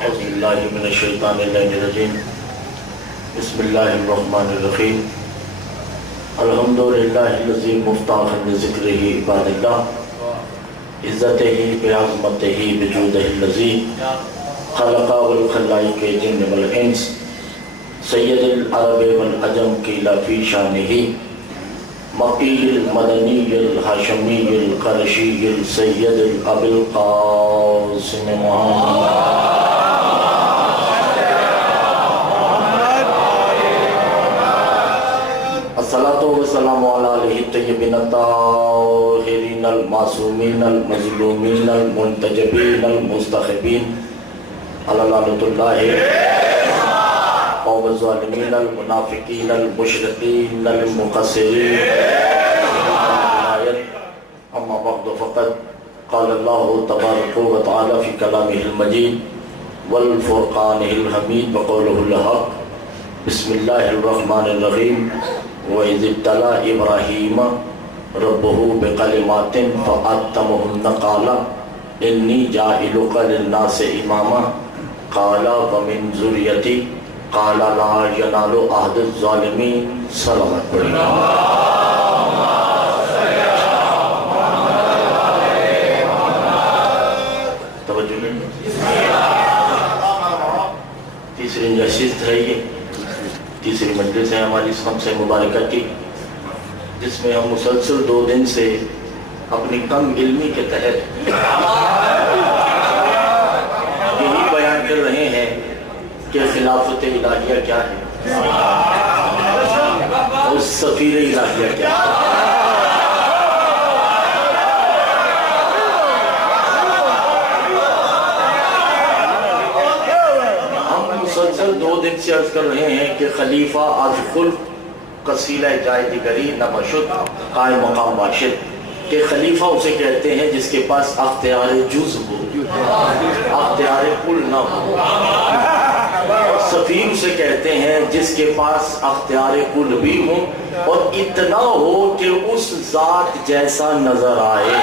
औज़ुबिल्लाहिमिनश्शैतानिर्रजीम बिस्मिल्लाहिर्रहमानिर्रहीम अल्हम्दुलिल्लाहिल्लज़ी मुफ्ताहन बिज़िक्रिही इबादिल्लाह इज़्ज़तिही बिअज़मतिही बिजूदिहिल्लज़ी खलक़ा वल खलाइक़ जिन्न वल इंस सय्यदुल अरब वल अजम क़ीला फ़ी शानिही मक़ील मदनील हाशमील क़रशील सय्यदुल अबुल क़ासिम मुहम्मद अस्सलातु वस्सलामु अला आलिहि तय्यबीन ताहिरीन अल मासूमीन अल मज़लूमीन अल मुंतजबीन अल मुस्तख़बीन अला लानतुल्लाहि क़ौम ज़ालिमीन अल मुनाफ़िक़ीन अल मुशरिक़ीन अल मुक़स्सिरीन अम्मा बअद फ़क़द क़ाल अल्लाहु तबारक व तआला फ़ी कलामिहिल मजीद वल फ़ुरक़ानिहिल हमीद व क़ौलिहिल हक़ बिस्मिल्लाहिर रहमानिर रहीम व इज़ इब्तला इब्राहीम रब्बुहु बिकलिमातिन फ़अत्तमहुन्ना क़ाला इन्नी जाइलुका लिन्नासि इमामा क़ाला व मिन ज़ुर्रिय्यती क़ाला ला यनालु अहदिज़ ज़ालिमीन। सलावत पढ़ें। तवज्जो लें। तीसरी नशिस्त है ये, तीसरी मजलिस है हमारी इस खम्से मुबारक की, जिसमें हम मुसलसल 2 दिन से अपनी कम इल्मी के तहत यही बयान कर रहे हैं कि खिलाफत इलाहिया क्या है और सफीर इलाहिया क्या है। हम मुसलसल 2 दिन से अर्ज कर रहे हैं कि खलीफा आज खुल्क कसीला जाए दिगरी न मशुद कायम मकाम वाशिद के खलीफा उसे कहते हैं जिसके पास अख्तियार जुज़ हो, अख्तियार कुल न हो। सफीर उसे कहते हैं जिसके पास अख्तियार कुल भी हो और इतना हो कि उस जात जैसा नजर आए।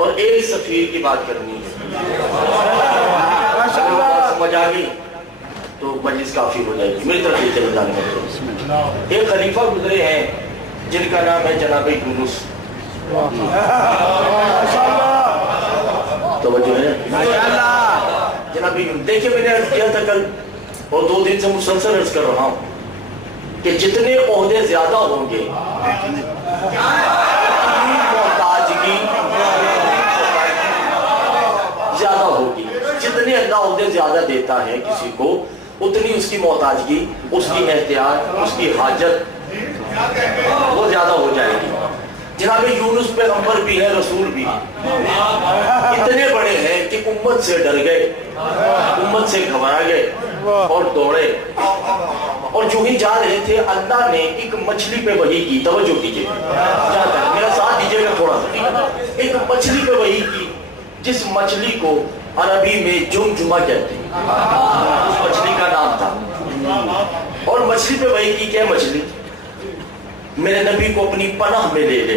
और एक सफीर की बात करनी है। समझ आ गई तो मजलिस काफी हो जाएगी। मेरी तरफ से चले जाने में एक खलीफा गुजरे हैं जिनका नाम है जनाब यूनुस। तो वजह है जनाब यूनुस। देखिए मैंने अर्ज किया था कल और 2 दिन से मुसलसल अर्ज कर रहा हूं कि जितने ओहदे ज्यादा होंगे ज्यादा होगी, जितने अल्लाह ओहदे ज्यादा देता है किसी को उतनी उसकी मोहताजगी, उसकी एहतियात, उसकी हाजत वो ज्यादा हो जाएगी। जनाब यूनुस पैगंबर भी है, रसूल भी इतने बड़े हैं कि उम्मत से डर गए, उम्मत से घबरा गए और दौड़े। और जो ही जा रहे थे अल्लाह ने एक मछली पे वही की। तवज्जो कीजिए, मेरा साथ दीजिएगा थोड़ा सा। एक मछली पे वही की जिस मछली को अरबी में जुमजुमा कहते हैं, उस मछली का नाम था। और मछली पे वही की क्या मछली? मेरे नबी को अपनी पनाह में ले ले।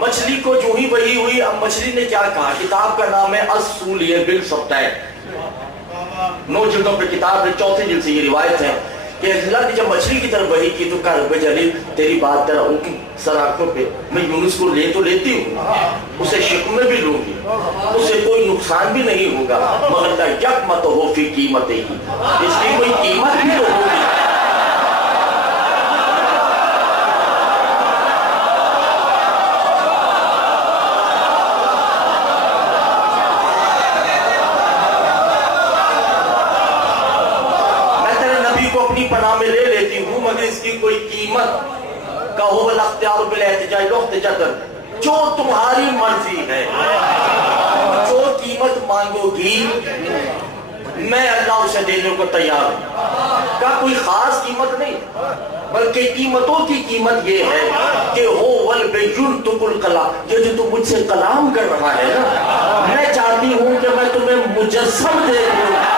मछली को जो ही वही हुई। अब मछली ने क्या कहा? किताब का नाम है अस्सूलिय बिल सबटैक, 9 जिल्दों पे किताब है। 4थे जिल्द से ये रिवायत है कि अल्लाह ने जब मछली की तरफ वही की तो कहा रब्बे जलील तेरी बात तेरा हुक्म सर आंखों पे, मैं यूनुस को ले तो लेती हूँ, उसे शिक में भी लूंगी, उसे कोई नुकसान भी नहीं होगा, मगर यक मत हो फी कीमत ही, इसकी कोई कीमत भी तो होगी। पनाह में ले लेती हूँ मगर इसकी कोई कीमत का जो तुम्हारी मर्जी है, जो कीमत मांगोगी मैं अल्लाह उसे देने को तैयार हूं। का कोई खास कीमत नहीं, बल्कि कीमतों की कीमत ये है कि हो वल बेयुल कलाम, ये जो तुम मुझसे कलाम कर रहा है ना, मैं चाहती हूं कि मैं तुम्हें मुजस्सम दे दूं।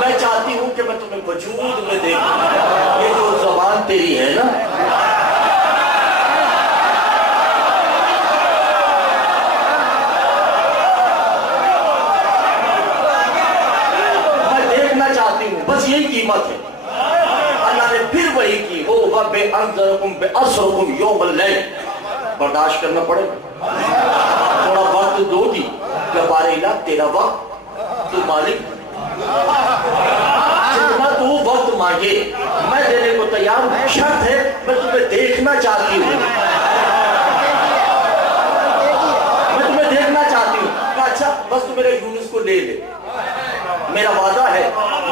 मैं चाहती हूं कि मैं तुम्हें वजूद में देखूं। ये जो ज़बान तेरी है ना, मैं देखना चाहती हूं, बस यही कीमत है। अल्लाह ने फिर वही की, हो वबे अंज़रकुम बेअसरकुम यौमल लैल, बर्दाश्त करना पड़ेगा। थोड़ा वक्त दोगी कि बारिला तेरा वक्त, तू मालिक जितना तू वक्त मांगे मैं देने को तैयार हूं। शर्त है मैं तुम्हें देखना चाहती हूँ, मैं तुम्हें देखना चाहती हूँ। अच्छा बस तू मेरे यूनुस को ले ले, मेरा वादा है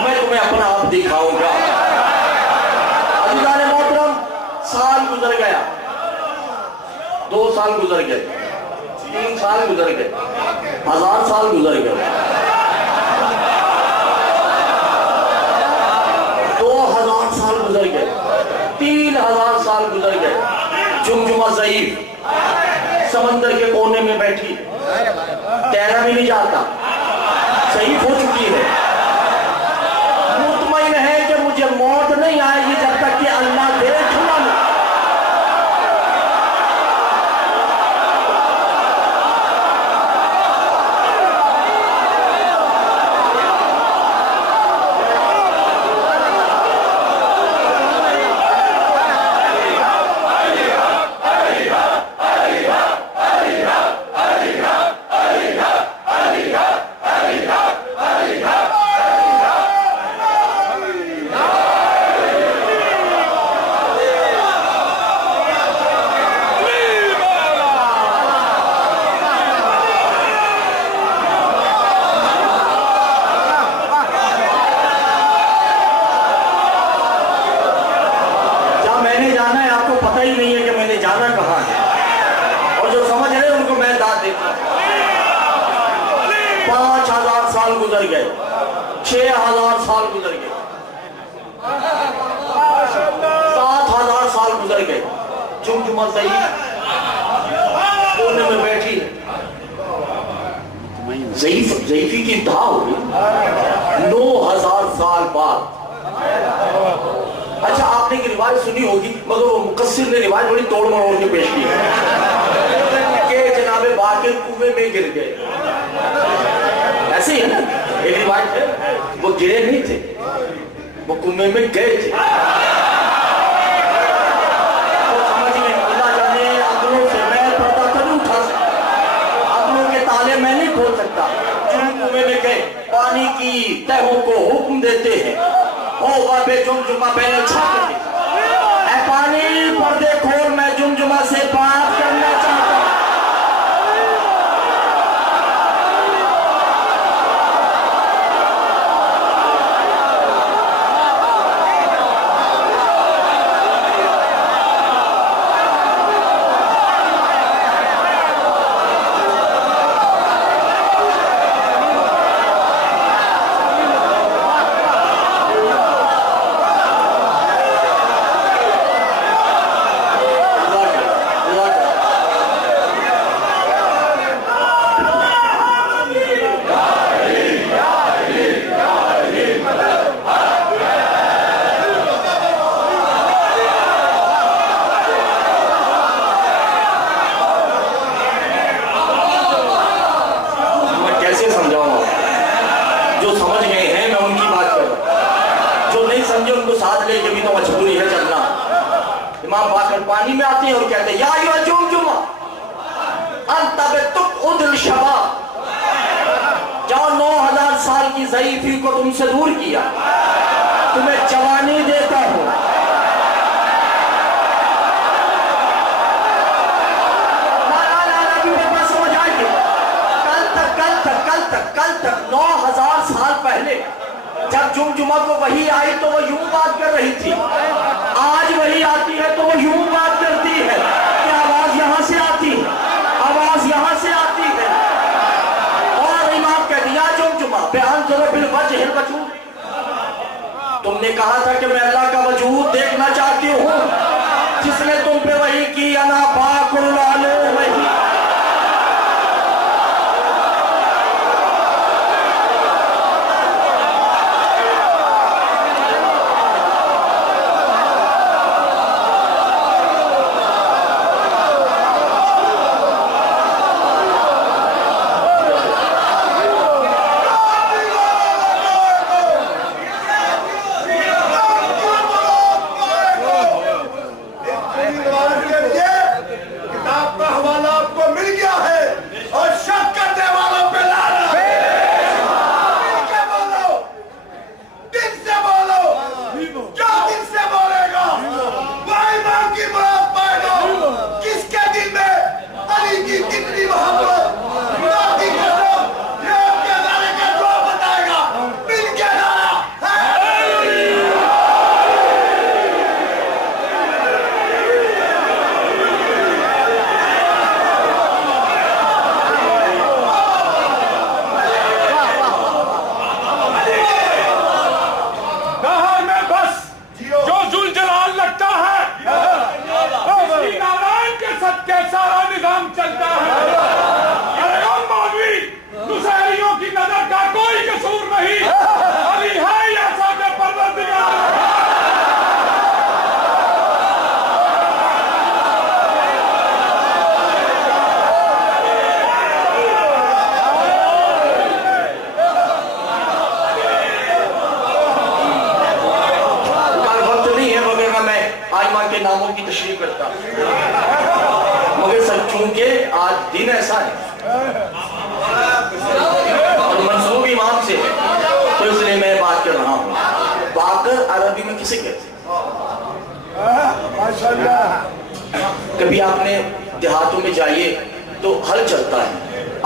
मैं तुम्हें अपना आप दिखाऊंगा। अज़ीज़ान मोहतरम, साल गुजर गया, 2 साल गुजर गए, 3 साल गुजर गए, 1000 साल गुजर गए, 2000 साल गुजर गए, 3000 साल गुजर गए। जुमजुमा ज़ईफ समंदर के कोने में बैठी, तैरना भी नहीं जाता, ज़ईफ हो चुकी है, मुतमईन है कि मुझे मौत नहीं आएगी जब तक कि अल्लाह देख ना ले। गुजर गए, 6000 साल गुजर गए, 7000 साल गुजर गए। जुमजुमा ज़ईफ कोने में बैठी है, ज़ईफी की इंतहा हो गई 9000 साल बाद। अच्छा आपने की रिवायत सुनी होगी, मगर वो मुकस्सिर ने रिवायत बड़ी तोड़ मरोड़ के पेश की कि जनाबे बाकिर कुएं में गिर गए। ऐसे ही है ना, एक रिवायत है, वो गिरे नहीं थे, वो कुएं में गए थे। तो समझ में अल्लाह जाने अकलों से मैं पर्दा तो नहीं उठा सकता, अकलों के ताले मैं नहीं खोल सकता। जो कुएं में गए, पानी की तहों को हुक्म देते हैं, ओ वाबे जुमजुमा पहले छाप ऐ पानी पर्दे खोल, मैं जुमजुमा से बात करना चाहता हूं। समझाऊंगा। जो समझ गए हैं मैं उनकी बात कर रहा हूं, जो नहीं समझे उनको साथ लेके भी तो मजबूरी है चलना। इमाम बाकर पानी में आते हैं और कहते हैं या यो जुमजुमा अंतबतुक उदल शबा, जाओ 9000 साल की ज़ईफ़ी को तुमसे दूर किया, तुम्हें जवानी देता हूं। कल तक 9000 साल पहले जब जुमजुमा को वही आई तो वो यूं बात कर रही थी, आज वही आती है तो वो यूं बात करती है कि आवाज यहां से आती है, आवाज यहां से आती है। और इमाम कह दिया जुमजुमा बयान करो बिल वजहिल वजूद, तुमने कहा था कि मैं अल्लाह का वजूद देखना चाहती हूं, जिसने तुम पे वही की अना बाकुल वही। नामों की तशरीह करता, मगर सब चूंकि आज दिन ऐसा है और मंसूब इमाम से है तो इसलिए मैं बात कर रहा हूँ। बाकर अरबी में किसे कहते हैं? कभी आपने देहातों में जाइए तो हल चलता है,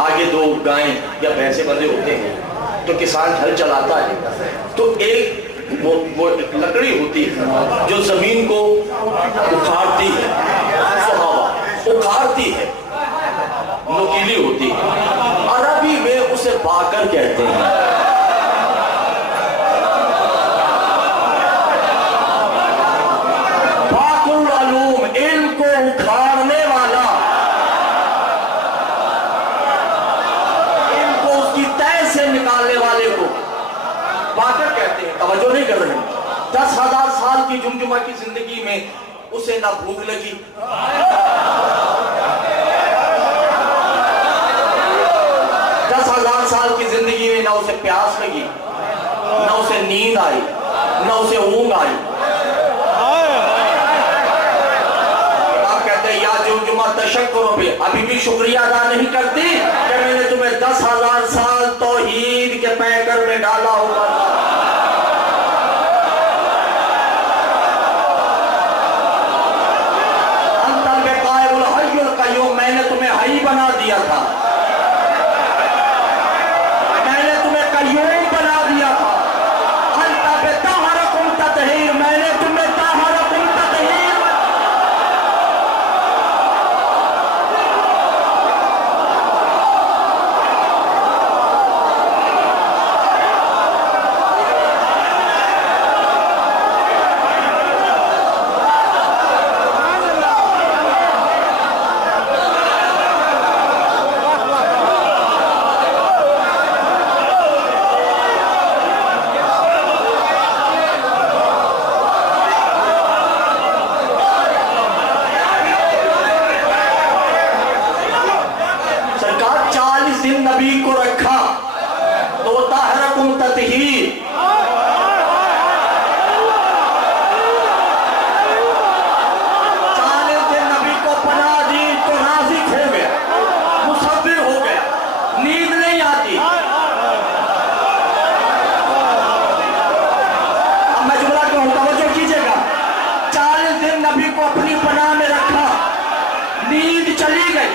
आगे दो गायें या भैंसे बंधे होते हैं तो किसान हल चलाता है तो एक वो एक लकड़ी होती है जो जमीन को उखाड़ती है, उखाड़ती है, नुकीली होती है। अरबी में उसे बाकर कहते हैं। बाकुल अलूम, इल्म को उखाड़ने वाला, इल्म को उसकी तह से निकालने वाले को बाकर कहते हैं। तवज्जो नहीं कर रहे हैं। 10,000 साल की जुमजुमा की जिंदगी में उसे ना भूख लगी, 10,000 साल की जिंदगी में ना उसे प्यास लगी, ना उसे नींद आई, ना उसे ऊंघ आई। आप कहते हैं या जुमजुमा तशक्कुर पे, अभी भी शुक्रिया अदा नहीं करती कि मैंने तुम्हें 10,000 साल तौहीद के पैकर में डाला होगा। मैंने तुम्हें हई बना दिया था, मैंने तुम्हें कय्यूम बना दिया था। मैंने तुम्हें ताहरकुम ततहीर। मुद्दत ही। अपनी पनाह में रखा, नींद चली गई,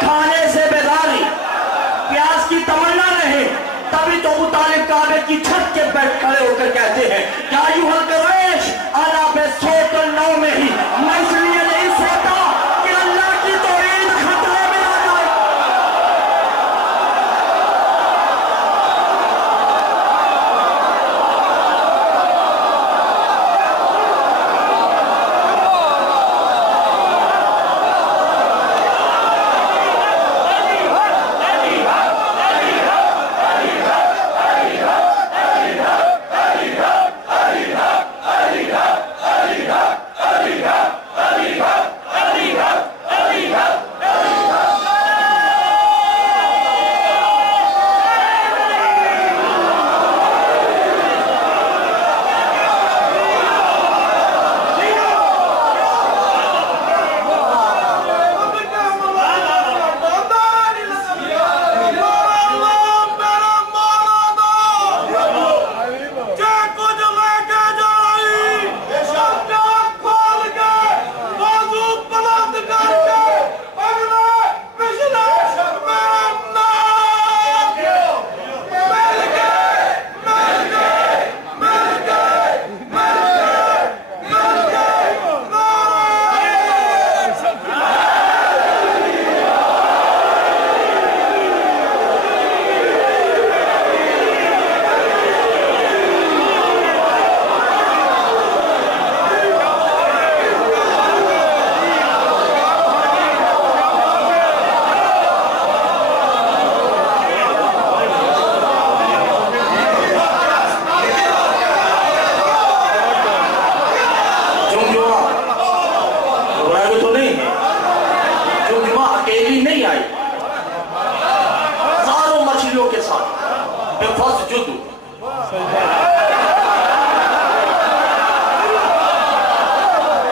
खाने से बेदारी, प्यास की तमन्ना नहीं। तभी तो अबू तालिब काबे की छत के बैठ खड़े होकर कहते हैं क्या यूहल कुरैश अला बे सोकर नौ में ही, मैं इसलिए नहीं सोता कि अल्लाह की तौहीद खतरे में आ जाए।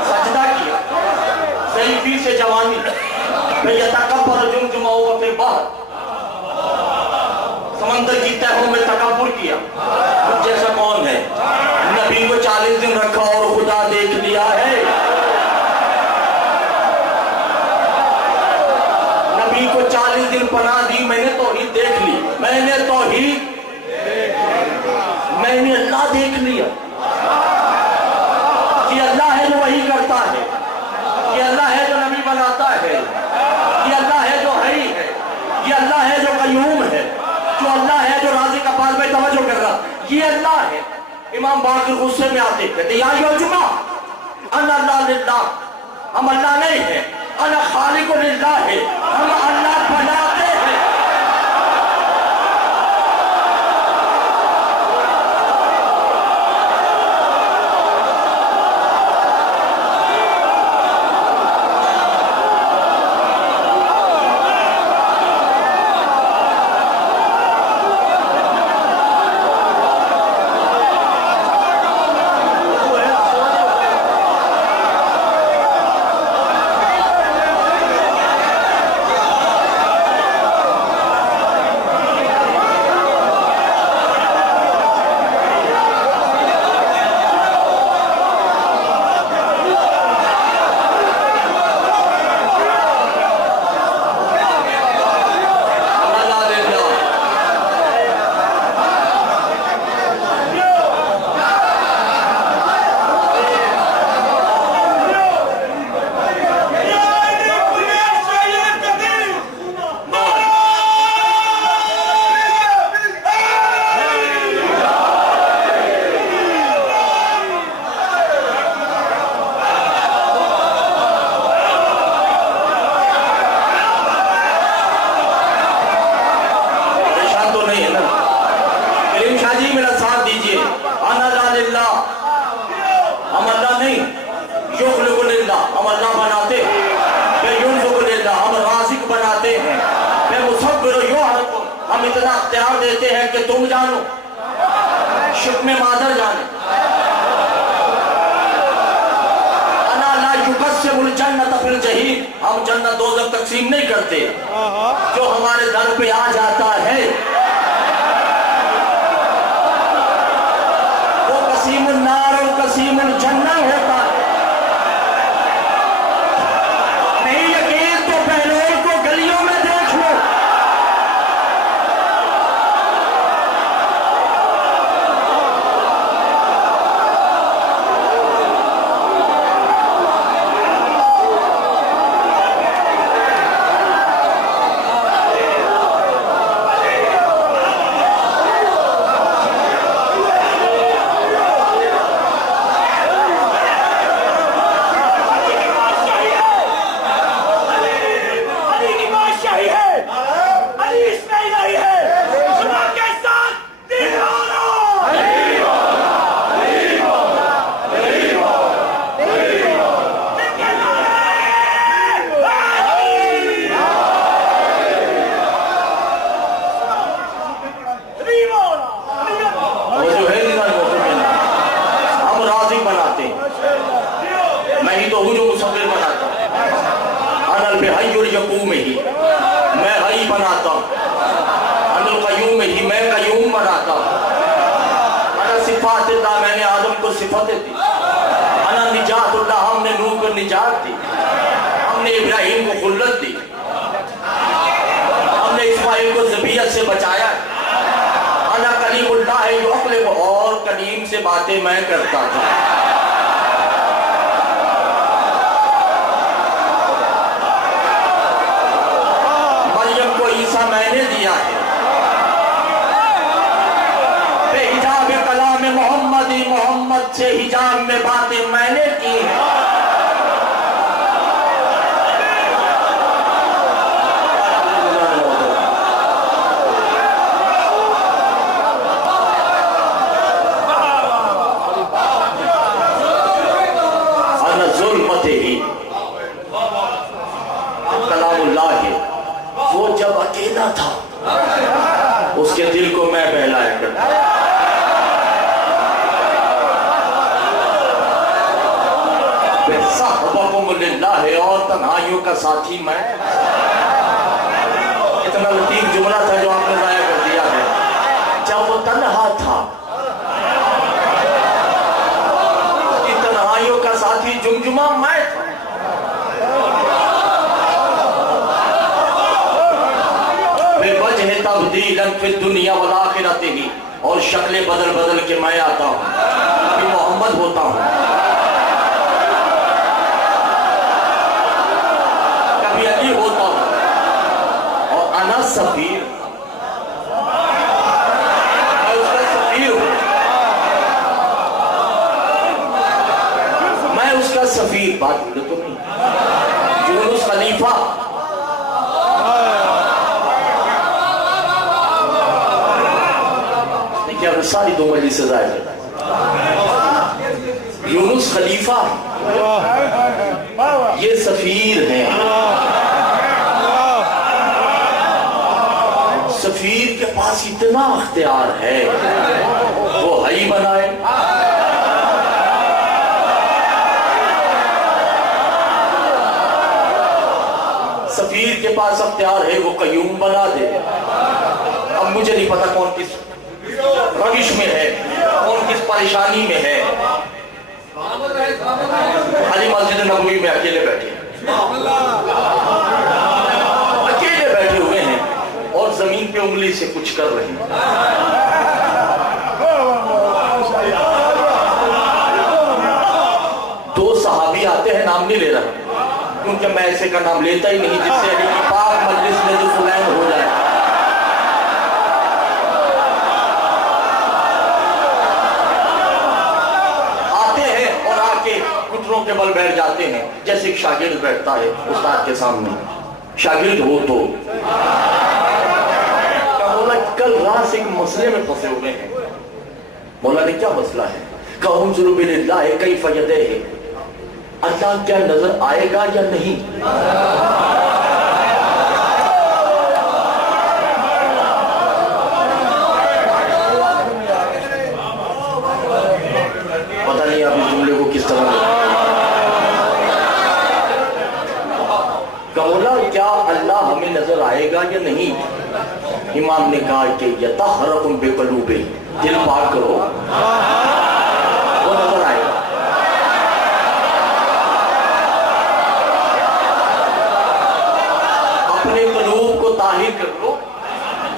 सजदा किया, सही फी से जवानी समंदर की तहों में तकब्बुर किया। जैसा कौन है? नबी को 40 दिन रखा और खुदा देख लिया है। नबी को 40 दिन पनाह दी, मैंने तौहीद देख ली, मैंने अल्लाह देख लिया कि अल्लाह है जो वही करता है, कि अल्लाह है जो नबी बनाता है, कि अल्लाह है जो है ही है, कि अल्लाह है जो कयूम है, जो अल्लाह है जो राज़ी का पास में तवज्जो कर रहा, ये अल्लाह है। इमाम बाक़िर गुस्से में आते कहते या युजुमा अना अल्लाह लिल्लाह, हम अल्लाह नहीं है, अना खालिक़ु लिल्लाह है, हम अल्लाह बनाते हैं। हम अल्लाह अख्तियार देते हैं कि तुम जानो, शुक्र में मादर जाने। अना ला युक़स्सिमुल जन्नत फिल जहीम, हम जन्नत दोज़ख तकसीम नहीं करते। जो हमारे दर पे आ जाता है वो कसीमुन नार और कसीमुल जन्नत होता है। नहीं यकीन तो बहनों को गलियों में देख लो। मैं हई बनाता हूँ, अनिल कयूम ही मैं कयूम बनाता हूँ। अना सिफातुल्लाह, मैंने आदम को सिफातें दी। अना निजातुल्लाह, हमने नूह को निजात दी। हमने इब्राहिम को खुल्लत दी। हमने इस्माइल को ज़बियत से बचाया। अना कलीमुल्लाह है जो अक्ल को, और कलीम से बातें मैं करता था। ईसा मैंने दिया है। बेहिजाब कलाम मोहम्मदी, मोहम्मद से हिजाब में बातें मैंने की हैं। अन ज़ुल्मत ही कलामुल्लाह है। वो जब अकेला था उसके दिल को मैं बहलाया करता। है और तन्हाइयों का साथी मैं। इतना लतीफ जुमला था जो आपने जाया कर दिया है। जब वो तन्हा था, तन्हाइयों का साथी जुमजुमा मैं था। तब्दीलन फिर दुनिया वल आखिरत ही, और शक्लें बदल बदल के मैं आता हूँ, कभी मोहम्मद होता हूँ, कभी अली होता हूँ, और अना सफीर, मैं उसका सफीर हूँ। मैं उसका सफीर, बात बोलो तो नहीं। यूनुस खलीफा, सारी दो मजलिस से जाहिर है। यूनुस खलीफा, ये सफीर हैं। सफीर के पास इतना अख्तियार है, वो हई बनाए, सफीर के पास अख्तियार है वो कयूम बना दे। अब मुझे नहीं पता कौन किस रविश में है, कौन किस परेशानी में है। अली मस्जिद नबवी में अकेले बैठे हुए हैं और जमीन पे उंगली से कुछ कर रहे हैं। दो सहाबी आते हैं, नाम नहीं ले रहा क्योंकि मैं ऐसे का नाम लेता ही नहीं जिससे अली की पाक मजलिस में जो फुलैन हो जाए। घुटनों के बल बैठ जाते हैं जैसे एक शागिर्द बैठता है उस्ताद के सामने। शागिर्द हो तो मौला कल रात से एक मसले में फंसे हुए हैं। मौला ने क्या मसला है? कहूं बिल्लाह कई फयदे है, अल्लाह क्या नजर आएगा या नहीं? इमाम ने कहा कि यतहरकुम बिक़ुलूबि, दिल पाक करो, वो नजर आएगा। अपने क़ुलूब को ताहिर कर लो,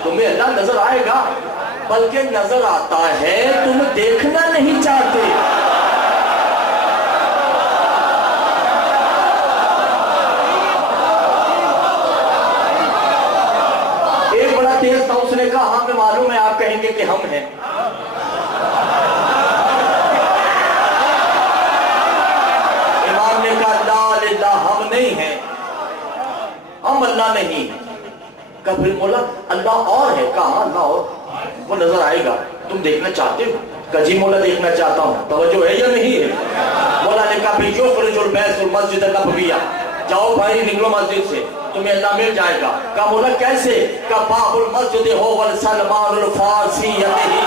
तुम्हें अल्लाह नजर आएगा। बल्कि नजर आता है, तुम देखना नहीं चाहते। तेज था, उसने कहा हाँ मैं मालूम है, आप कहेंगे कि हम हैं। इमाम ने कहा ला लिल्लाह, हम नहीं हैं, हम अल्लाह नहीं है। कहा फिर बोला अल्लाह और है। कहा अल्लाह और, वो नजर आएगा, तुम देखना चाहते हो? कहा जी मौला देखना चाहता हूँ, तवज्जो है या नहीं है? मौला ने कहा फिर जो खुरुजुल बैतुल मस्जिद नबविया, जाओ भाई निकलो मस्जिद से, तुम्हें अल्लाह मिल जाएगा। कहा बोला कैसे? का बाबुल मस्जिद हो वल सलमानुल फारसी यही।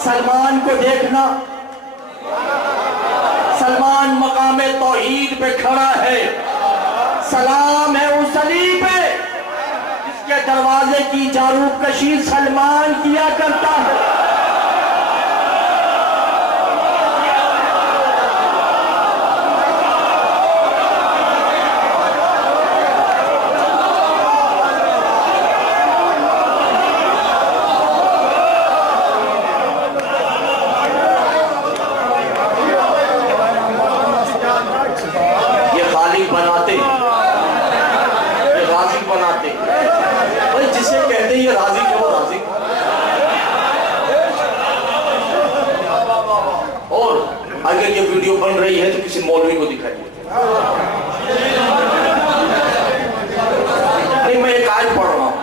सलमान को देखना, सलमान मकामे तौहीद पे खड़ा है, सलाम है उस अली पे जिसके दरवाजे की जारूब कशी सलमान किया करता है। अगर ये वीडियो बन रही है तो किसी मौलवी को दिखाइए। नहीं, मैं एक आयत पढ़ रहा हूँ,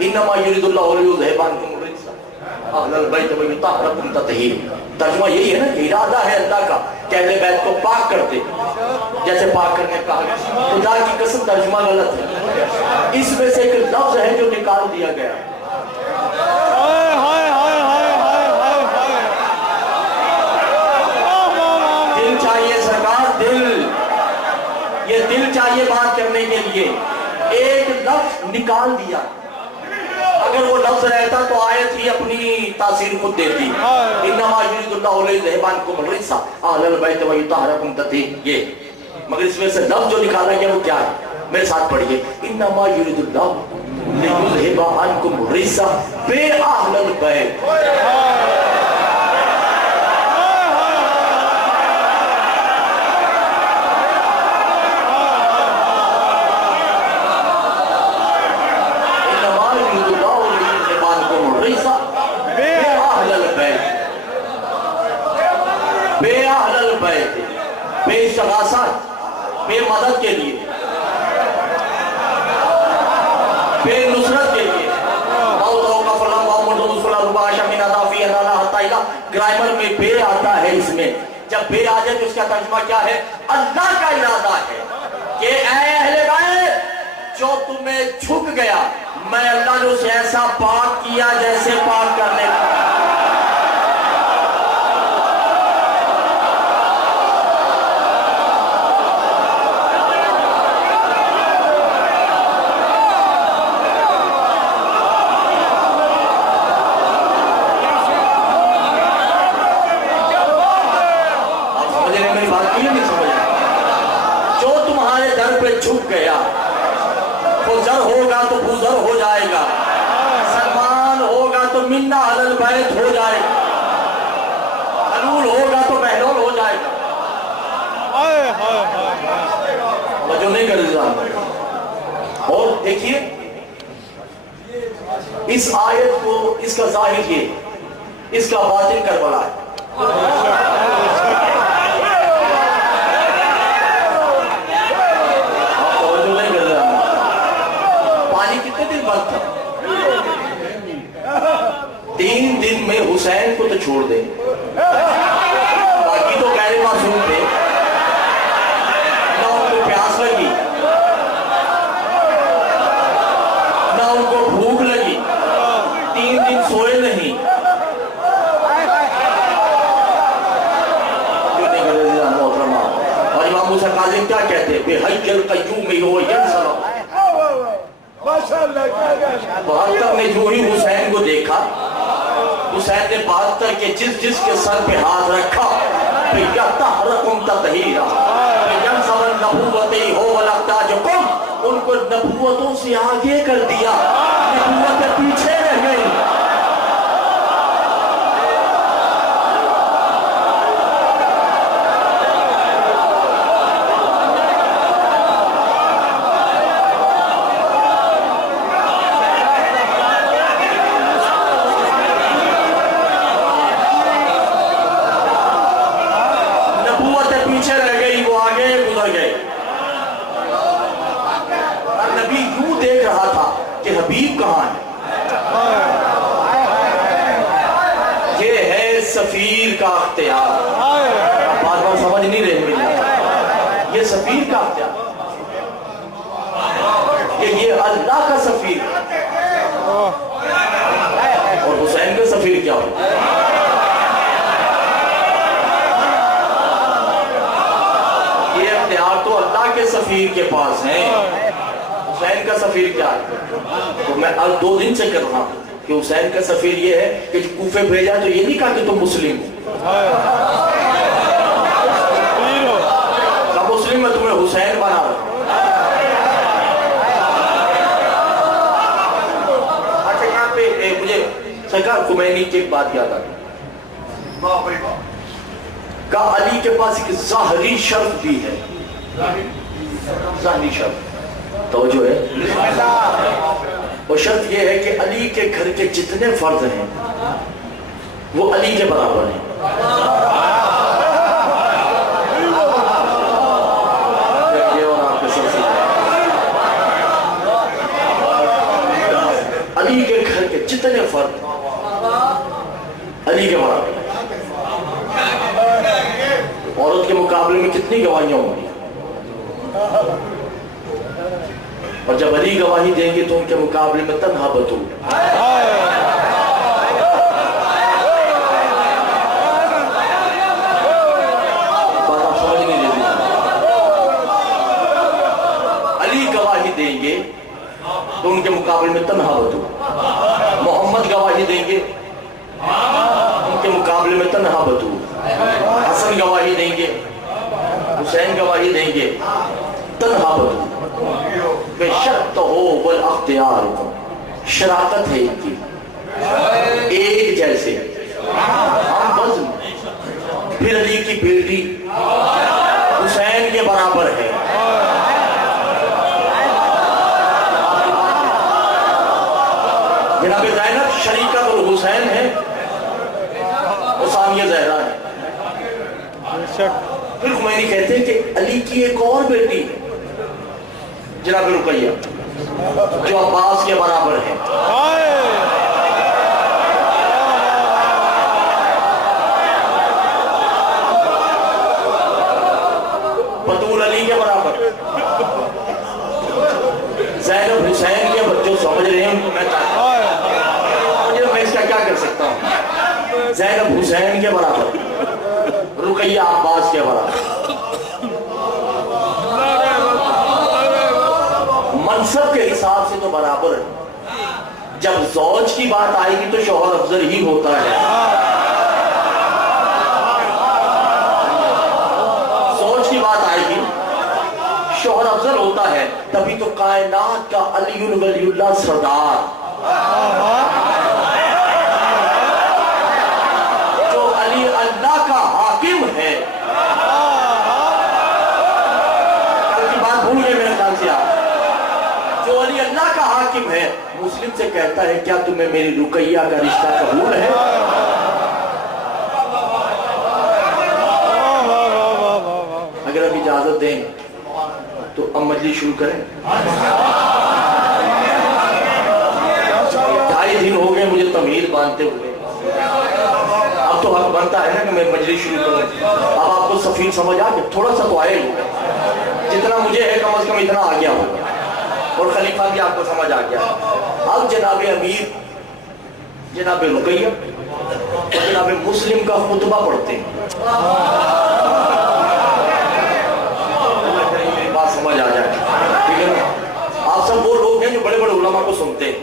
इन्नमा युरिदुल्लाहु लियुज़हिबअनकुम रिज्सा अहलल बैत व युतahhirakum तत्हीरा। तर्जुमा यही है ना कि इरादा है अल्लाह का कि अहले बैत को पाक कर दे, जैसे पाक करने कहा गया। खुदा की कसम तर्जुमा गलत है, इसमें से एक लफ्ज है जो निकाल दिया गया। ये दिल चाहिए बात करने के लिए, एक लफ्ज निकाल दिया। अगर वो लफ्ज रहता तो आयत ही अपनी तासीर खुद देती। इन्नमा युरिदुल्लाहु लियुज़हिबअनकुम रिज्सा अहलल बैत व युतahhirakum तत्हीरा, ये मगर इसमें से लफ्ज जो निकाला गया वो क्या है? मेरे साथ पढ़िए, इन्नमा युरिदुल्लाहु लियुज़हिबअनकुम रिज्सा बे अहलल बैत। मदद के लिए, नुसरत के लिए, ग्रामर में बे आता है। इसमें जब बे आ जाए तो उसका तर्जुमा क्या है? अल्लाह का इरादा है कि ऐ अहले बैत जो तुम्हें झुक गया, मैं अल्लाह ने उसे ऐसा पाक किया जैसे पाक करने का। झुक गया, फुजर होगा तो फुजर हो जाएगा, सलमान होगा तो मिन्ना अलल बैत हो जाएगा, हलूल होगा तो बहलोल हो जाएगा। जो नहीं कर। और देखिए इस आयत को, इसका जाहिर ये, इसका बातिन करबला है। था 3 दिन में हुसैन को तो छोड़ दे, बाकी तो गैर मासूम थे, ना उनको प्यास लगी, ना उनको भूख लगी, 3 दिन सोए नहीं। और इमाम मूसा काज़िम क्या कहते हैं, बेहय्यल क़य्यूम में हो यंसरा। 72 ने जो ही हुसैन को देखा, हुसैन ने 72 के जिसके सर पे हाथ रखा, उनको नबूवतों से आगे कर दिया, नबूवतें पीछे रह गई। हबीब कहां है? ये है सफीर का अख्तियार। बार बार समझ नहीं रहे मिलना, ये सफीर का अख्तियार, ये अल्लाह का सफीर। और हुसैन का सफीर क्या हो? ये अख्तियार तो अल्लाह के सफीर के पास है, हुसैन का सफीर क्या है? तो मैं आज 2 दिन से कर रहा हूं कि हुसैन का सफीर ये है कि कूफे भेजा तो ये नहीं कहा कि तुम मुस्लिम हो, मुस्लिम में तुम्हें हुसैन बना रहा। अच्छा, यहाँ पे मुझे सरकार खुमैनी की एक बात याद आ गई, का अली के पास एक ज़ाहरी शर्फ भी है, ज़ाहरी शर्फ तो जो है, वो शर्त ये है कि अली के घर के जितने फर्द हैं वो अली के बराबर हैं। अली के घर के जितने फर्द अली के बराबर। औरत के मुकाबले में कितनी गवाहियां होंगी, और जब अली गवाही देंगे तो उनके मुकाबले में तन्हा बतूल। बात आप समझ नहीं लेते। अली गवाही देंगे तो उनके मुकाबले में तन्हा बतूल। मोहम्मद गवाही देंगे उनके मुकाबले में तन्हा बतूल। हसन गवाही देंगे, हुसैन गवाही देंगे, तन्हा बतूल। बेशक तो हो वल अख्तियार, शराकत है इनकी एक जैसे। हम बस फिर अली की बेटी हुसैन के बराबर है। जनाब ज़ैनब शरीकत और हुसैन है, उसामिया ज़हरा है। फिर खुमैनी कहते हैं कि अली की एक और बेटी है जनाब रुकैया, जो अब्बास के बराबर है। बतूल अली के बराबर, समझ रहे हैं उनको? मैं इसका क्या कर सकता हूँ? ज़ैनब हुसैन के बराबर, रुकैया अब्बास के बराबर, मनसब के हिसाब से तो बराबर है। जब ज़ौज की बात आएगी तो शौहर अफजल ही होता है। ज़ौज की बात आएगी शौहर अफजल होता है। तभी तो कायनात का अलीउल वलीउल्लाह सरदार, जो अली अल्लाह का हाकिम है, कल की बात भूल गए मेरे ख्याल से आप, जो अली अल्लाह का हाकिम है, मुस्लिम से कहता है क्या तुम्हें मेरी रुकैया का रिश्ता कबूल है? अगर अब इजाजत दें तो अब मजलिस शुरू करें। 2.5 दिन हो गए मुझे तमीर बांधते हुए, अब तो हक बनता है ना कि मैं मजलिस शुरू करूं। अब आपको सफीर समझ आ गया, थोड़ा सा तो आए होगा, जितना मुझे है कम से कम इतना आ गया होगा, और खलीफा भी आपको समझ आ गया। अब जनाब अमीर, जनाब रुकैया और जनाब मुस्लिम का खुतबा पढ़ते हैं। बात समझ आ जाए, ठीक है ना? आप सब वो लोग हैं जो बड़े बड़े उलमा को सुनते हैं,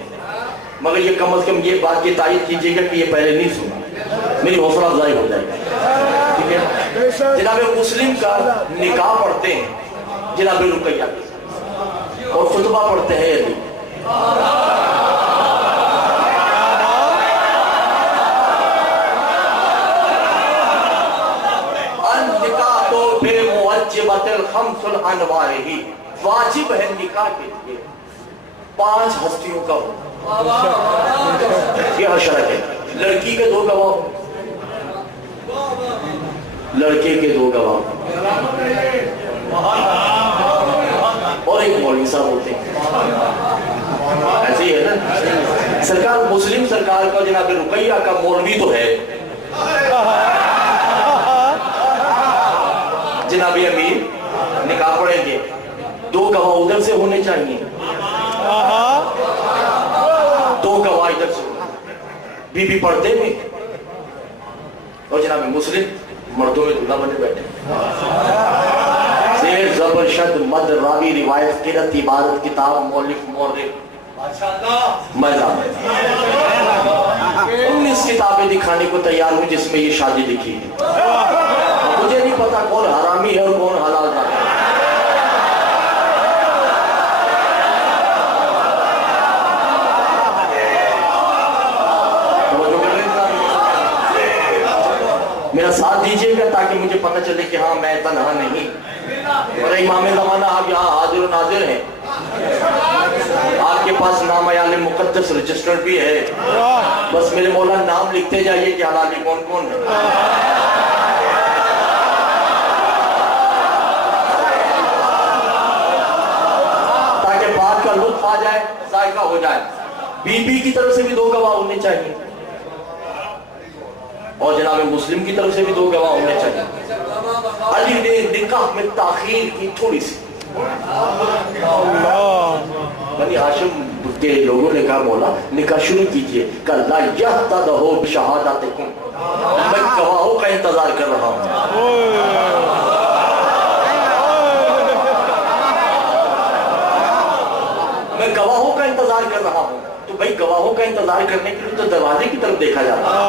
मगर ये कम से कम ये बात की तारीफ कीजिएगा कि ये पहले नहीं सुना, मेरी हौसला अफजाई हो जाएगी, ठीक है? जनाब मुस्लिम का निकाह पढ़ते हैं जनाब रुकैया और खुतबा पढ़ते हैं अली। वाजिब है निकाह के लिए 5 हस्तियों का हो, यह शर्त है। लड़की के 2 गवाह, लड़के के 2 गवाह और एक मौलवी साहब होते हैं। ऐसे ही है ना सरकार? मुस्लिम सरकार का जनाब रुकैया का मौलवी तो है, जनाब अमीर निकाह पढ़ेंगे, 2 गवाह उधर से होने चाहिए, 2 गवाह इधर से, बीबी पर्दे में और जनाब मुस्लिम मर्दों में दूल्हा बने बैठे। शेर जबर शद मद रावी रिवायत किरत इबारत किताब मौलिक मौलिक मजा 19 किताबें दिखाने को तैयार हूं जिसमें ये शादी लिखी है। मुझे नहीं पता कौन हरामी है और कौन हलाल है। मेरा साथ दीजिएगा ताकि मुझे पता चले कि हाँ मैं तन्हा नहीं, मेरा इमाम ज़माना आप यहाँ हाजिर और नाजिर हैं, आपके पास नाम आयाल मुकद्दस रजिस्टर्ड भी है, बस मेरे मौला नाम लिखते जाइए कि हलाली कौन कौन है। ताकि बात का लुत्फ आ जाए, जायका हो जाए। बीबी की तरफ से भी 2 गवाह होने चाहिए और जनाब मुस्लिम की तरफ से भी 2 गवाह होने चाहिए। अली ने निकाह में ताखीर की थोड़ी सी, बनी हाशिम के लोगों ने कहा मौला निकाह शुरू कीजिए, कल्ला यहतदहु बिशहादतिकुम, मैं गवाहों का इंतजार कर रहा हूँ। मैं गवाहों का इंतजार कर रहा हूँ। तो भाई गवाहों का इंतजार करने के लिए तो दरवाजे की तरफ देखा जाता है।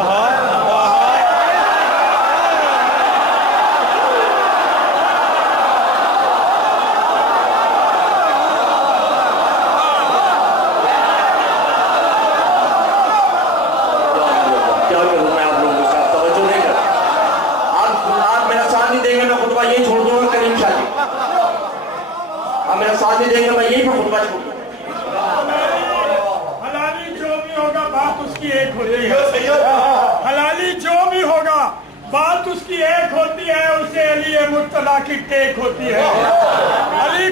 साथ नहीं देंगे, मैं यही पर खुतबा छोड़ूंगा। हलाली जो भी होगा बात उसकी एक होती है, हलाली जो भी होगा बात उसकी एक होती है, उसे अली मुर्तजा की टेक होती है। अली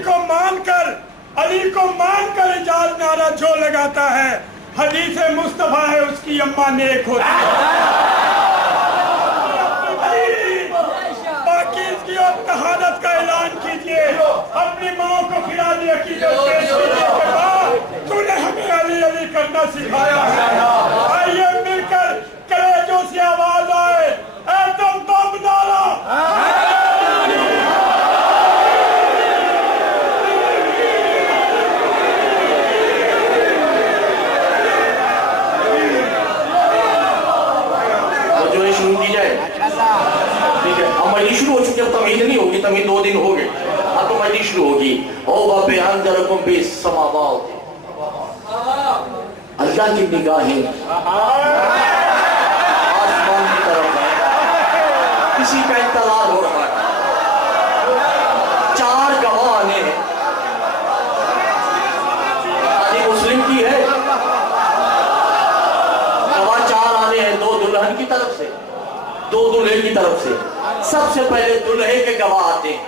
को मानकर इजाज नारा जो लगाता है, हदीस मुस्तफा है उसकी अम्मा नेक होती है। पाकीज़गी और तहारत का ऐलान कीजिए, अपनी माँ को फिरा दिया कीजिए, तूने हमें अली करना सिखाया है। आइए मिलकर कलेजों से आवाज आए, तुम बम डालो। जो शुरू की जाए, ठीक है। अब मजलिस शुरू हो चुकी है, तमीज नहीं होगी, तमीज 2 दिन हो गए, अब तो मजलिस शुरू होगी। होगा बेअंदरकुम बिस्समावात, अल्लाह की निगाहें आसमान की तरफ है, किसी का इंतजार हो रहा है। 4 गवाह आने हैं, शादी मुस्लिम की है, गवाह 4 आने हैं, 2 दुल्हन की तरफ से, 2 दूल्हे की तरफ से। सबसे पहले दुल्हे के गवाह आते हैं।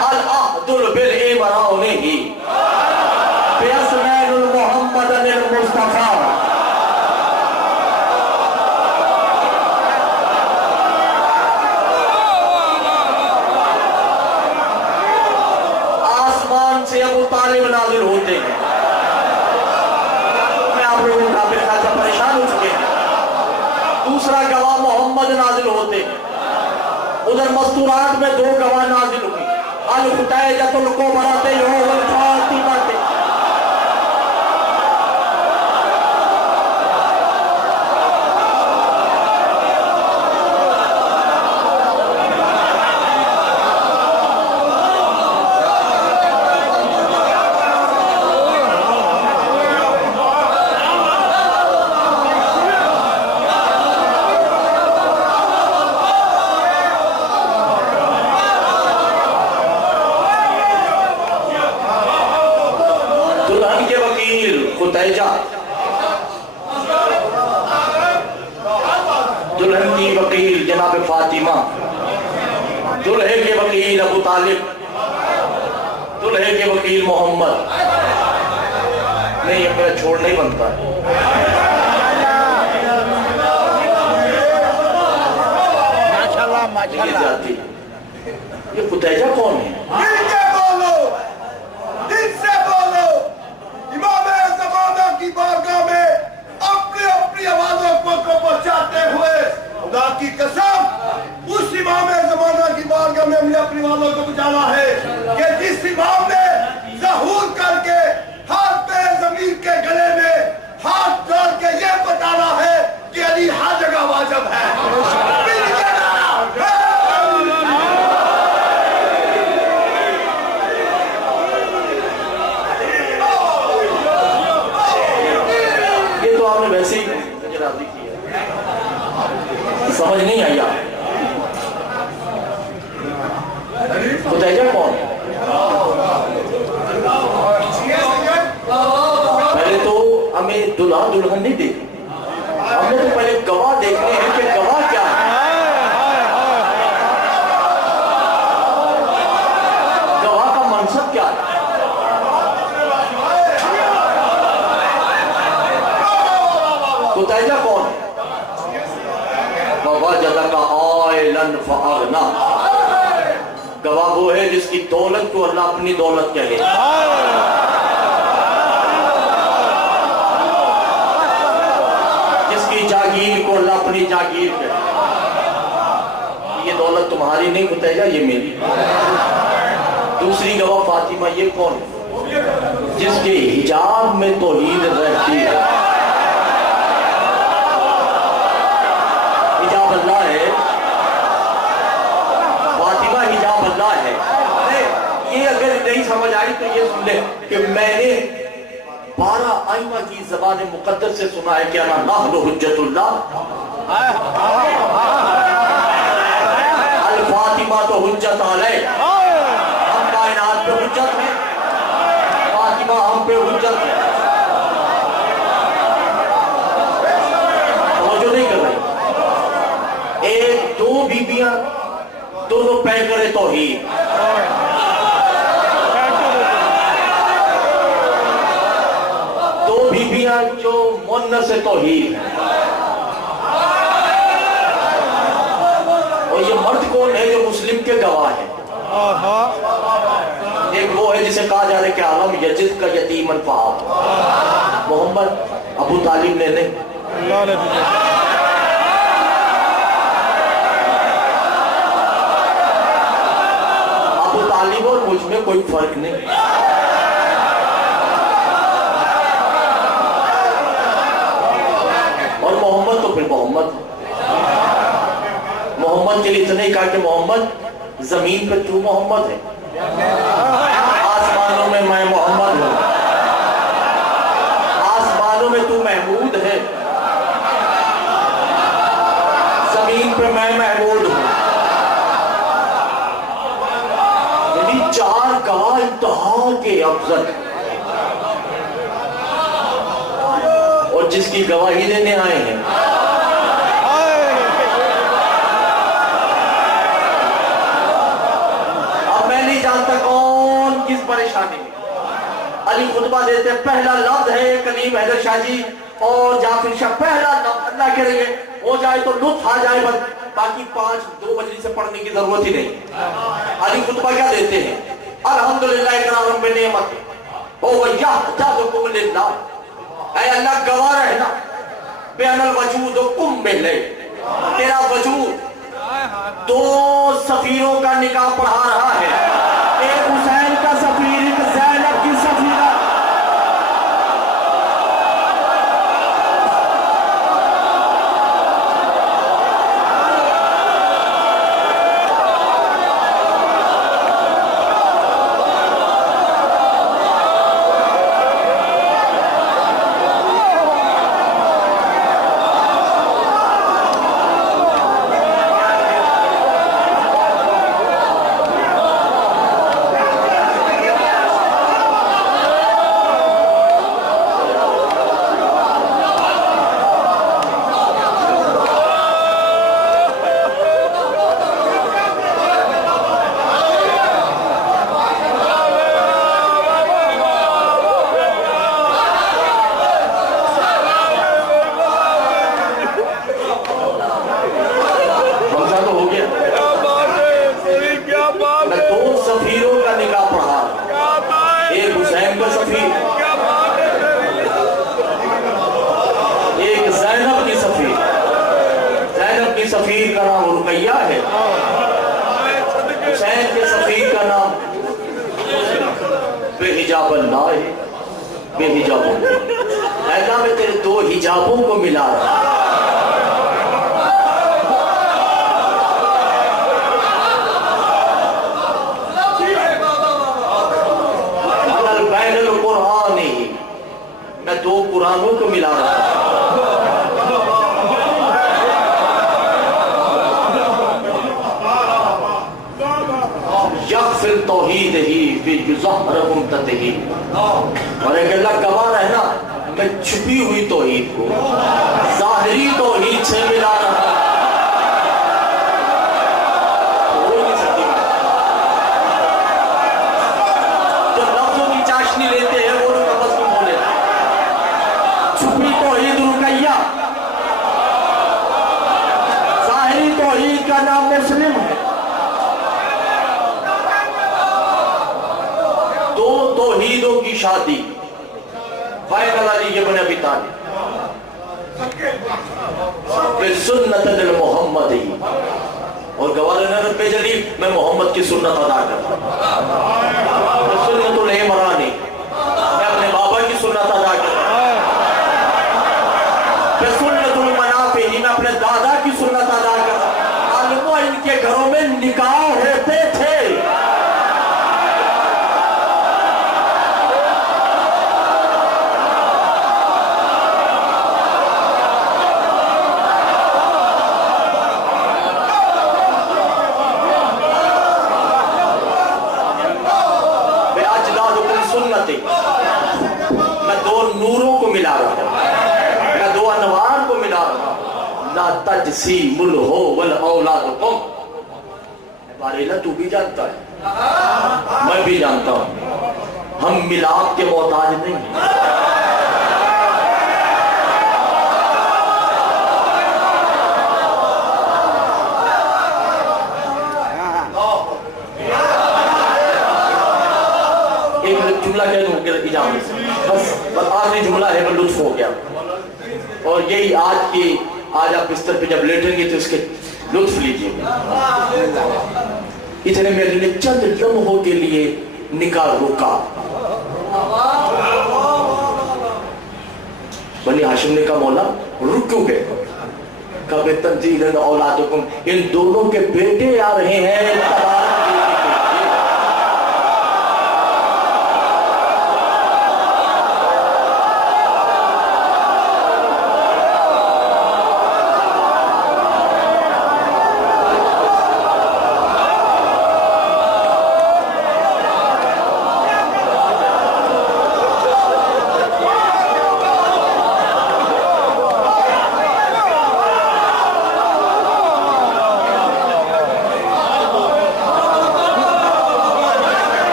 अल अहदुल बिल इमरानिही बिअस्माइल मुहम्मदन मुस्तफा। आसमान से अबू तालिब नाजिल होते हैं। मैं आप लोगों का खासा परेशान हो चुके हैं। दूसरा गवाह मोहम्मद नाजिल होते हैं। उधर मस्तूरात में 2 गवाह नाजिल हुई, अल फुतैजतुल कुबरा वल फातिमा। दुल्हन की वकील जनाब फातिमा, दुल्हे के वकील अबू तालिब, दुल्हे के वकील मोहम्मद। नहीं, ये मेरा छोड़ नहीं बनता है। माशाल्लाह माशाल्लाह। ये फुतैजा कौन है? बारगाह में अपनी अपनी आवाजों को पहुंचाते हुए खुदा की कसम उस इमाम ज़माना की बारगाह में हमने अपनी आवाजों को पहुंचाना है कि जिस इमाम ने ज़हूर करके हाथ पे जमीन के गले में हाथ जोड़ के ये बताना है कि अली हर जगह वाजिब है। वैसे ही मुझे राजी किया, समझ नहीं आया। फुतैजा कौन? पहले तो हमें दुल्हा दुल्हन नहीं देखी, हमने तो पहले गवाह देखने हैं कि गवाह क्या है। गवाह का मनसब क्या है? फुतैजा कौन है? ववजदका आइलन फअगना। गवाह वो है जिसकी दौलत को अल्लाह अपनी दौलत कहे। जिसकी जागीर को अल्लाह अपनी जागीर कहे। ये दौलत तुम्हारी नहीं फुतैजा, ये मेरी। दूसरी गवाह फातिमा, ये कौन है? जिसके हिजाब में तौहीद रहती है। अल्लाह है, फातिमा हिजाब अल्लाह है। ये अगर नहीं समझ आई तो ये सुन ले कि मैंने 12 आइमा की ज़बान मुक़द्दस से सुना है कि अना नहनु हुज्जतुल्लाह, अल फातिमा तो हुज्जत अलैह। हम कायनात पे हुज्जत है, फातिमा हम पे हुज्जत है। समझो नहीं कर रहे? 1-2 बीबियां, दोनों पैगंबरे तौहीद। दो बीबियां जो मुन्नस तौहीद है। और ये मर्द कौन है जो मुस्लिम के गवाह है? एक वो है जिसे कहा जा रहा है कि आलम यजिद का यतीमन फआब, मोहम्मद अबू तालिब ने नहीं। अबू तालिब और मुझ में कोई फर्क नहीं। और मोहम्मद तो फिर मोहम्मद के लिए इतना ही कहा कि मोहम्मद जमीन पर तू मोहम्मद है, आसमानों में मैं मोहम्मद हूं, आसमानों में तू महमूद है, जमीन पर मैं महमूद हूं। यानी चार गवाह इंतहा के अफजल, और जिसकी गवाही देने आए हैं जानता कौन किस परेशानी में। अली खुतबा देते पहला लफ्ज है कलीम हैदर शाह जी और जाफिर शाह, पहला लफ्ज अल्लाह करेंगे हो जाए तो लुत्फ आ जाए, बस बाकी 5-2 बजे से पढ़ने की जरूरत ही नहीं। अली खुतबा क्या देते हैं? अल्हम्दुलिल्लाह इकराम बे नेमत ओ वय्या ताजुकुम लिल्लाह, ऐ अल्लाह गवाह रहना बेअनल वजूद कुम मिले, तेरा वजूद 2 सफीरों का निकाह पढ़ा रहा है, एक हुसैन का सफीर, एक ज़ैनब की सफीरा। सफीर का नाम रुकैया है, हुसैन के सफीर का नाम बेहिजाब अल्लाह है, बेहिजाब अल्लाह में तेरे 2 हिजाबों को मिला रहा है। मैं 2 कुरानों को मिला रहा हूं। यग़फ़िर तौहीद ही फी युज़हरहुम ततही, और एक अल्लाह गवाह रहना मैं छुपी हुई तौहीद को ज़ाहिरी तौहीद से मिला रहा हूं। जो लफ्ज़ों की चाशनी लेते हैं वो लोग बस तुम बोले छुपी तौहीद रुकैया, ज़ाहिरी तौहीद का नाम मुस्लिम है। 2 तौहीदों की शादी बैन अली इब्न अबी तालिब सुन्नत मोहम्मदी, और गवाह रब्बे जलील मैं मोहम्मद की सुन्नत अदा करता हूं। सुन्नतुल इमरानी मैं अपने बाबा की सुन्नत अदा करता हूं। सुन्नतुल मनाफी मैं अपने दादा की सुन्नत अदा करता हूं। इनके घरों में निकाह होते थे। मैं 2 नूरों को मिला रहा हूं, मैं 2 अनवार को मिला रहा हूं। ला तजसीमुल हो वल औलादुकुम, बारेला तू भी जानता है, मैं भी जानता हूं, हम मिलाप के मोहताज नहीं। जुमला कह दूं इजाजत से, बस आखिरी जुमला है, और यही आज आप बिस्तर पे जब लेटेंगे तो इसके लुत्फ लीजिएगा। इतने में अगले चंद लम्हों के लिए निकाह रुका। बनी हाशिम ने कहा मौला रुक क्यों गए? कभी तंजील औलादुकुम, इन दोनों के बेटे आ रहे हैं।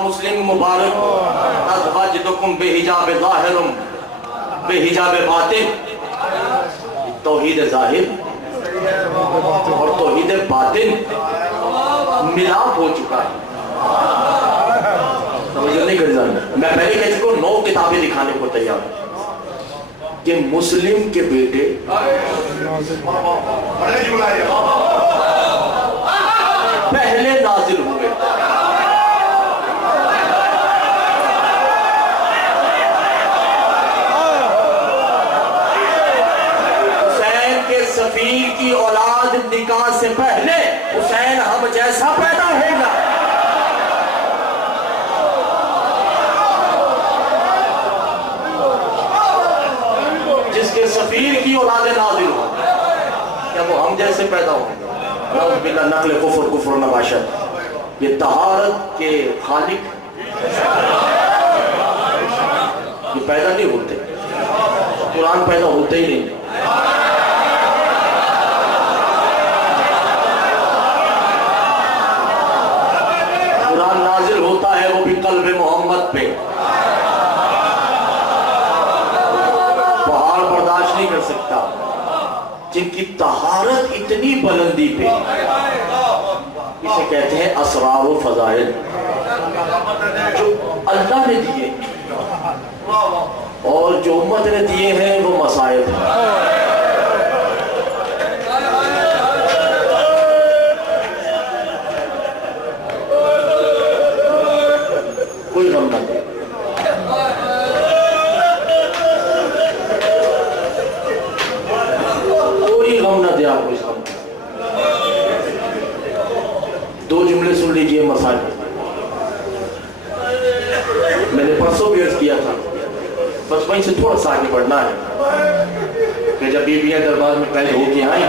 मुस्लिम मुबारक अज़वाजुकुम बेहिजाब ज़ाहिरुम बेहिजाब बातिन। तौहीद ज़ाहिर और तौहीद बातिन मिलाप हो चुका है। समझ नहीं कर मैं पहले कह चुका हूं 9 किताबें दिखाने को तैयार हूं कि मुस्लिम के बेटे पहले नाजिल हुए। सफीर की औलाद निकाह से पहले हुसैन हम जैसा पैदा होगा। जिसके सफीर की औलाद नाज़िल हो, क्या वो हम जैसे पैदा होंगे? बिल्ला नकल कुफ्र कुफ्र नबाशत। ये तहारत के खालिक ये पैदा नहीं होते, कुरान पैदा होते ही नहीं। नाजिल होता है वो भी कल्ब मोहम्मद पे। पहाड़ बर्दाश्त नहीं कर सकता जिनकी तहारत इतनी बुलंदी पे। इसे कहते हैं असरार व फज़ाइल जो अल्लाह ने दिए और जो उम्मत ने दिए हैं वो मसाइब हैं। कोई गम न दे, कोई गम न दे आपको इस गम। 2 जुमले सुन लीजिए मसाइल। मैंने परसों भी अर्ज किया था, बस वहीं से थोड़ा सा आगे बढ़ना है कि जब बीबियां दरबार में कैद होके आई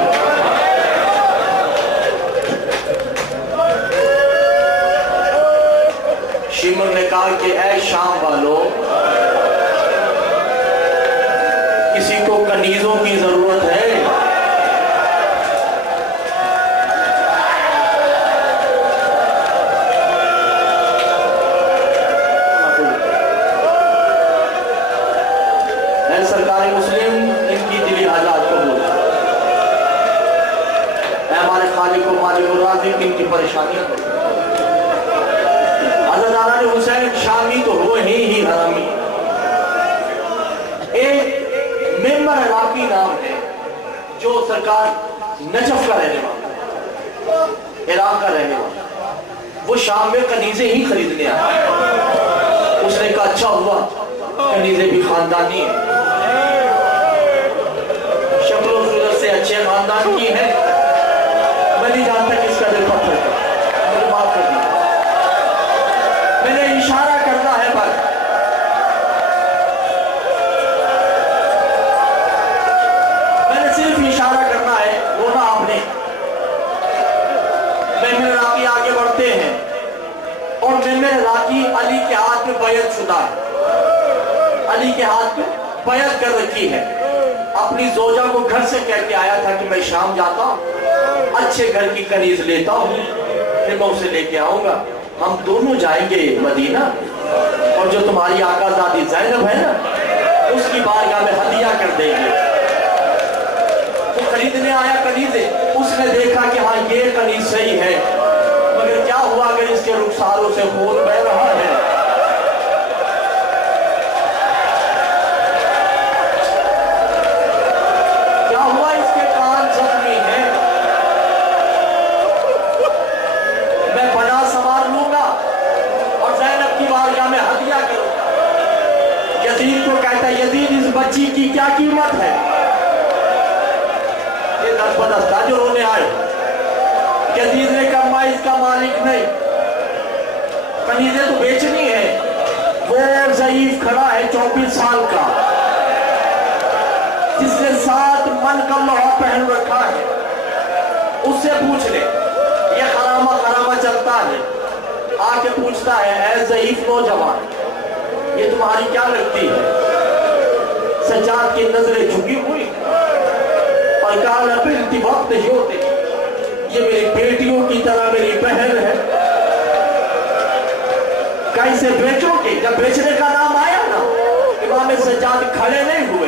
शिमर ने कहा कि ऐ शाम वालों, किसी को कनीजों की जरूरत है? सरकारी मुस्लिम इनकी दिली हालात को बोलता है, हमारे खालिक को मालिक और राज़िक इनकी परेशानियां को। हुसैन शामी तो वो ही हरामी। एक मेंबर इलाकी नाम है जो सरकार नजफ का रहने वाला, इराक का रहने वाला, वो शाम में कनीजे ही खरीदने आया। उसने कहा अच्छा हुआ कनीजे भी खानदानी है, शक्ल सूरत से अच्छे खानदान की है। मैं नहीं जानता किसका दिल पत्थर का, मुझे माफ कर दिया। मैंने इशारा करना है पर मैंने सिर्फ इशारा करना है, रोना आपने। मेरे राकी आगे बढ़ते हैं और मेरे राकी अली के हाथ में बैत शुदा है, अली के हाथ में बैत कर रखी है। अपनी जोजा को घर से कह के आया था कि मैं शाम जाता हूं, अच्छे घर की कनीज लेता हूँ, फिर मैं उसे लेके आऊंगा। हम दोनों जाएंगे मदीना, और जो तुम्हारी आकाज़ादी ज़ैनब है ना, उसकी बारगाह में हदिया कर देंगे। वो खरीदने आया कनीज़े, उसने देखा कि हाँ ये कनीज सही है, मगर क्या हुआ अगर इसके रुखसारों से खून बह रहा है? क्या हुआ इसके कान जख्मी हैं? मैं बना संवार लूंगा और ज़ैनब की बारगाह में हदिया करूंगा। यजीद को कहता है, यजीद इस बच्ची की क्या कीमत है? ये 10 जो रोने आए। यजीद ने कहा मैं इसका मालिक नहीं, कनीज़ें तो बेचनी है। वो ज़ईफ खड़ा है 24 साल का, जिसने 7 मन का लोहा पहन रखा है, उससे पूछ ले। ये खरामा खरामा चलता है, आके पूछता है, ऐ ज़ईफ नौजवान, ये तुम्हारी क्या लगती है? सज्जाद की नजरें झुकी हुई और कहा, बिनती वक्त होते, ये मेरी बेटियों की तरह मेरी बहन है, कैसे बेचोगे? जब बेचने का नाम आया ना, इमाम सज्जाद खड़े नहीं हुए।